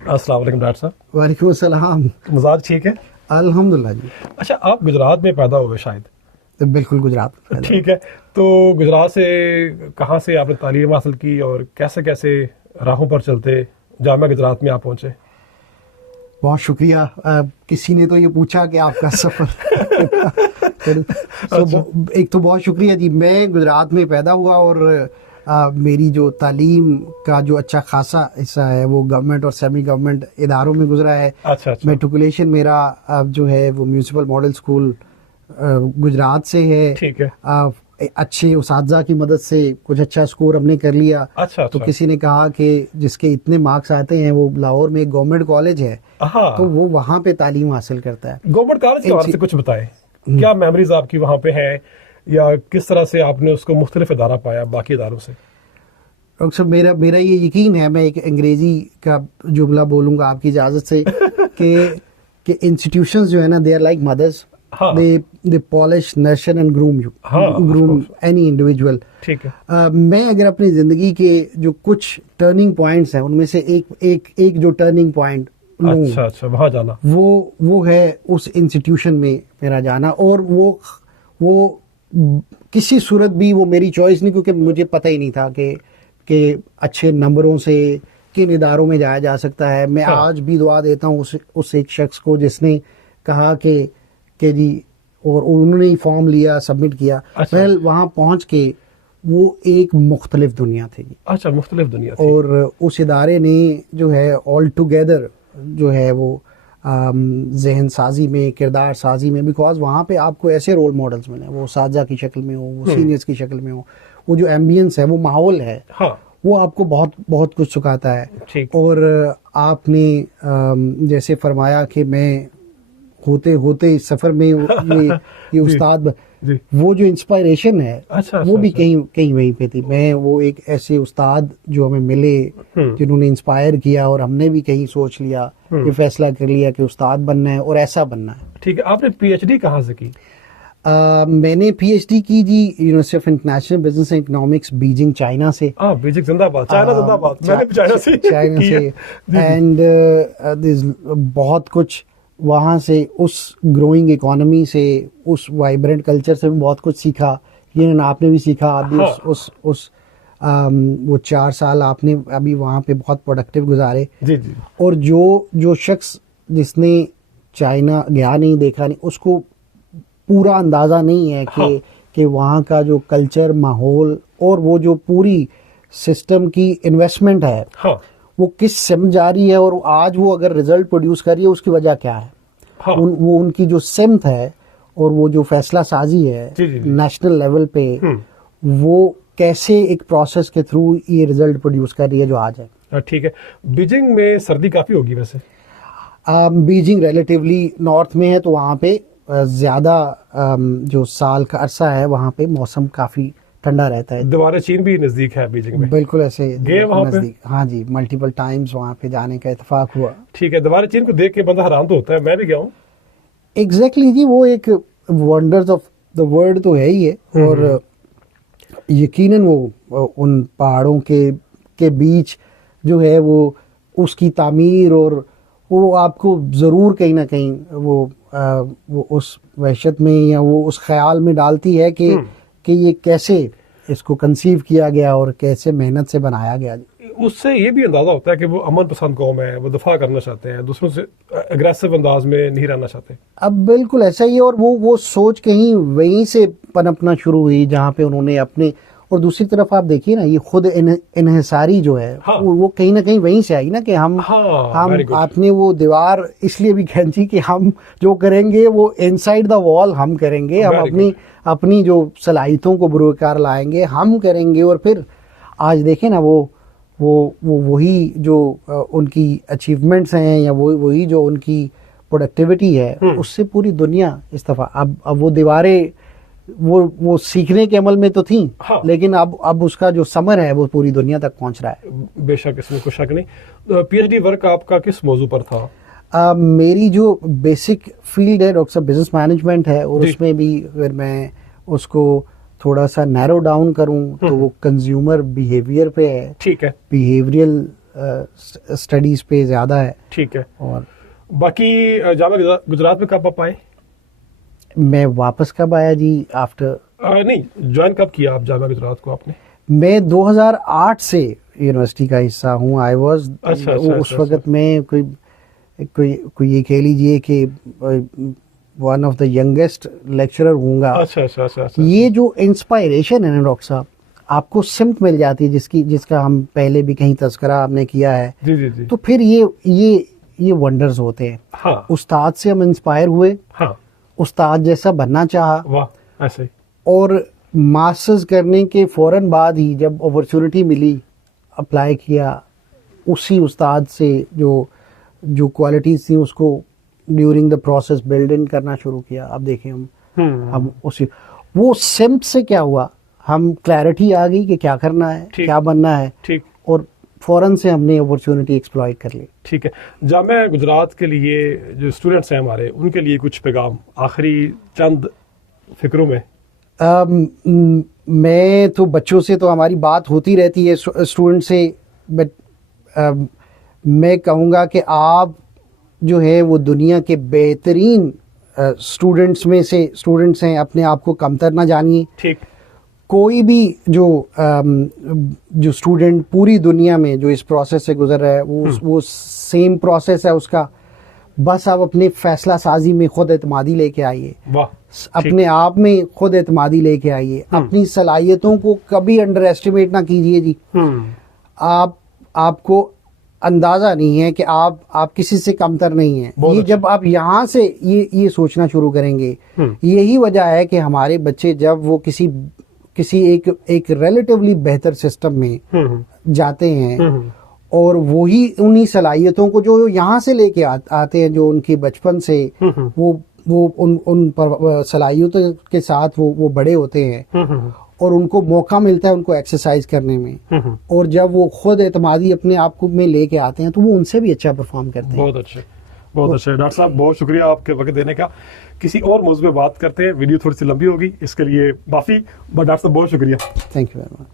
अस्सलाम वालेकुम डॉक्टर साहब। वालेकुम सलाम। मिजाज ठीक है? अल्हम्दुलिल्लाह जी। अच्छा, आप गुजरात में पैदा हुए शायद? तो बिल्कुल गुजरात में पैदा ठीक है। तो गुजरात से कहाँ से आपने तालीम हासिल की और कैसे कैसे राहों पर चलते जामिया गुजरात में आप पहुंचे? हुआ। बहुत शुक्रिया। किसी ने तो ये पूछा कि आपका सफ़र अच्छा। एक तो बहुत शुक्रिया जी। मैं गुजरात में पैदा हुआ और मेरी जो तालीम का जो अच्छा खासा हिस्सा है वो गवर्नमेंट और सेमी गवर्नमेंट इदारों में गुजरा है। अच्छा अच्छा। मेट्रिकुलेशन मेरा जो है वो म्यूनिसिपल मॉडल स्कूल गुजरात से है। ठीक है। अच्छे उसातज़ा की मदद से कुछ अच्छा स्कोर हमने कर लिया। अच्छा तो अच्छा। किसी ने कहा कि जिसके इतने मार्क्स आते हैं वो लाहौर में एक गवर्नमेंट कॉलेज है हाँ, तो वो वहाँ पे तालीम हासिल करता है। गवर्नमेंट कॉलेज के बारे से कुछ बताएं। क्या मेमोरीज आपकी वहाँ पे हैं या किस तरह से आपने उसको मुख्तलिफ इदारा पाया बाकी इदारों से? डॉक्टर साहब, मेरा मेरा ये यकीन है, मैं एक अंग्रेजी का जुमला बोलूंगा आपकी इजाज़त से कि इंस्टीट्यूशंस जो है ना, दे आर लाइक मदर्स। हाँ। They polish, nurture and groom you, हाँ, of groom course। Any individual. ठीक है। मैं अगर अपनी ज़िंदगी के जो कुछ टर्निंग पॉइंट्स हैं उनमें से एक जो टर्निंग पॉइंट लूं, अच्छा अच्छा, वहाँ जाना। वो है उस इंस्टीट्यूशन में मेरा जाना। और वो किसी सूरत भी वो मेरी चॉइस नहीं, क्योंकि मुझे पता ही नहीं था कि अच्छे नंबरों से किन इदारों में जाया जा सकता है। मैं हाँ। आज भी दुआ देता हूँ उस एक शख्स को जिसने कहा कि जी, और उन्होंने ही फॉर्म लिया, सबमिट किया। अच्छा। वेल, वहाँ पहुँच के वो एक मुख्तलिफ दुनिया थी जी। अच्छा, मुख्तलिफ दुनिया थी। और उस इदारे ने जो है ऑल टुगेदर जो है वो जहन साजी में, किरदार साजी में, बिकॉज वहाँ पे आपको ऐसे रोल मॉडल्स मिले, वो साजा की शक्ल में हो, वो सीनियर्स की शक्ल में हो, वो जो एम्बियंस है, वो माहौल है, हाँ। वो आपको बहुत बहुत कुछ सिखाता है। ठीक। और आपने जैसे फरमाया कि मैं होते होते इस सफ़र में ये जी, उस्ताद, जी। वो जो इंस्पायरेशन है अच्छा वो अच्छा भी अच्छा। कहीं कहीं वहीं पे थी। मैं वो एक ऐसे उस्ताद जो हमें मिले, जिन्होंने इंस्पायर किया, और हमने भी कहीं सोच लिया, ये फैसला कर लिया कि उस्ताद बनना है और ऐसा बनना है। ठीक है। आपने पीएचडी कहाँ से की? मैंने पीएचडी की जी University of International Business and Economics, Beijing, China से। हाँ, बीजिंग जिंदाबाद, चाइना जिंदाबाद। मैंने भी चाइना से चाइना की से। है। जी, जी। एंड बहुत कुछ वहाँ से, उस ग्रोइंग इकोनॉमी से, उस वाइब्रेंट कल्चर से भी बहुत कुछ सीखा। ये आपने भी सीखा। आप भी हाँ। उस वो 4 साल आपने अभी वहाँ पे बहुत प्रोडक्टिव गुजारे। जी जी। और जो शख्स जिसने चाइना गया नहीं, देखा नहीं, उसको पूरा अंदाज़ा नहीं है हाँ। कि वहाँ का जो कल्चर, माहौल और वो जो पूरी सिस्टम की इन्वेस्टमेंट है, हाँ वो किस सिम जा रही है, और आज वो अगर रिजल्ट प्रोड्यूस कर रही है उसकी वजह क्या है। हाँ। वो उनकी जो सिमत है और वो जो फैसला साजी है जी, जी, जी। नेशनल लेवल पे, वो कैसे एक प्रोसेस के थ्रू ये रिजल्ट प्रोड्यूस कर रही है जो आज है। ठीक है। बीजिंग में सर्दी काफी होगी वैसे? बीजिंग रिलेटिवली नॉर्थ में है, तो वहाँ पे ज़्यादा जो साल का अरसा है वहाँ पे मौसम काफ़ी ठंडा रहता है। दीवार चीन भी नजदीक है बीजिंग में? बिल्कुल ऐसे गए वहाँ पे? नज़दीक। हाँ जी, मल्टीपल टाइम्स वहाँ पे जाने का इत्तेफाक हुआ। ठीक है। दीवार चीन को देख के बंदा हैरान तो होता है, मैं भी गया हूँ। एग्जैक्टली जी, वो एक वंडर्स ऑफ द वर्ल्ड तो है ही है। और यकीनन वो उन पहाड़ों के बीच जो है वो उसकी तामीर, और वो आपको ज़रूर कहीं ना कहीं वो उस वहशत में या वो उस ख्याल में डालती है कि ये कैसे इसको कंसीव किया गया और कैसे मेहनत से बनाया गया। उससे ये भी अंदाजा होता है कि वो अमन पसंद कौम है, वो दफा करना चाहते हैं, दूसरों से अग्रेसिव अंदाज में नहीं रहना चाहते। अब बिल्कुल ऐसा ही है। और वो सोच कहीं वहीं से पनपना शुरू हुई जहाँ पे उन्होंने अपने, और दूसरी तरफ आप देखिए ना, ये खुद इन्हिसारी जो है, हाँ। वो कहीं ना कहीं वहीं से आई ना, कि हम हाँ, very good। आपने वो दीवार इसलिए भी खींची कि हम जो करेंगे वो इनसाइड द वॉल हम करेंगे, हम Very अपनी जो सलाहियतों को बुरकार लाएंगे, हम करेंगे। और फिर आज देखें ना, वो वही जो उनकी अचीवमेंट्स हैं, या वही जो उनकी प्रोडक्टिविटी है, उससे पूरी दुनिया इस्तेफा। अब वो दीवारें वो सीखने के अमल में तो थी, हाँ। लेकिन अब उसका जो समर है वो पूरी दुनिया तक पहुंच रहा है। बेशक, इसमें कोई शक नहीं। पीएचडी वर्क आपका किस मौजू पर था? मेरी जो बेसिक फील्ड है डॉक्टर साहब, बिजनेस मैनेजमेंट है, और उसमें भी अगर मैं उसको थोड़ा सा नैरो डाउन करूं तो वो कंज्यूमर बिहेवियर पे है। ठीक है। बिहेवियरल स्टडीज पे ज़्यादा है। ठीक है। और बाकी जामिया गुजरात में कब आप आए? मैं वापस कब आया जी? आफ्टर नहीं, ज्वाइन कब किया आप जामिया गुजरात को आपने? मैं 2008 से यूनिवर्सिटी का हिस्सा हूँ। आई वॉज अच्छा, उस वक्त मैं कोई ये कह लीजिए कि one of the youngest lecturer हूँगा। अच्छा। ये जो इंस्पायरेशन है ना डॉक्टर साहब, आपको सिमत मिल जाती है जिसका हम पहले भी कहीं तज़किरा आपने किया है। जी। तो फिर ये वंडर्स होते हैं। हाँ। उस्ताद से हम इंस्पायर हुए, हाँ। उस्ताद जैसा बनना चाहा, वाह, ऐसे ही। और मास्टर्स करने के फौरन बाद ही जब अपॉर्चुनिटी मिली, अप्लाई किया, उसी उस्ताद से जो क्वालिटीज थी उसको during the process build in करना शुरू किया। अब देखें हम उसी वो सिम्प से क्या हुआ, हम क्लैरिटी आ गई कि क्या करना है, क्या बनना है। ठीक। और फौरन से हमने अपॉर्चुनिटी एक्सप्लॉइट कर ली। ठीक है। जामिया गुजरात के लिए जो स्टूडेंट्स हैं हमारे, उनके लिए कुछ पैगाम आखिरी चंद फिक्रों में? मैं तो बच्चों से तो हमारी बात होती रहती है, स्टूडेंट से, बट मैं कहूँगा कि आप जो है वो दुनिया के बेहतरीन स्टूडेंट्स हैं, अपने आप को कमतर ना जानिए। ठीक। कोई भी जो स्टूडेंट पूरी दुनिया में जो इस प्रोसेस से गुजर रहा है वो सेम प्रोसेस है उसका। बस आप अपने फैसला साजी में खुद एतमादी लेके आइए, अपने आप में खुद एतमादी लेके आइए, अपनी सलाहियतों को कभी अंडर एस्टिमेट ना कीजिए जी। आपको अंदाजा नहीं है कि आप किसी से कमतर नहीं है। ये जब आप यहाँ से ये सोचना शुरू करेंगे, यही वजह है कि हमारे बच्चे जब वो किसी एक रिलेटिवली बेहतर सिस्टम में जाते हैं और वही उन्हीं सलाहियतों को जो यहाँ से लेके आते हैं, जो उनके बचपन से वो उन सलाहियतों के साथ वो बड़े होते हैं और उनको मौका मिलता है उनको एक्सरसाइज करने में, और जब वो खुद एतमादी अपने आप को में लेके आते हैं तो वो उनसे भी अच्छा परफॉर्म करते हैं। बहुत अच्छे डॉक्टर साहब, बहुत शुक्रिया आपके वक्त देने का। किसी और मौजूद पे बात करते हैं, वीडियो थोड़ी सी लंबी होगी, इसके लिए माफी, बट डॉक्टर साहब बहुत शुक्रिया। Thank you very much.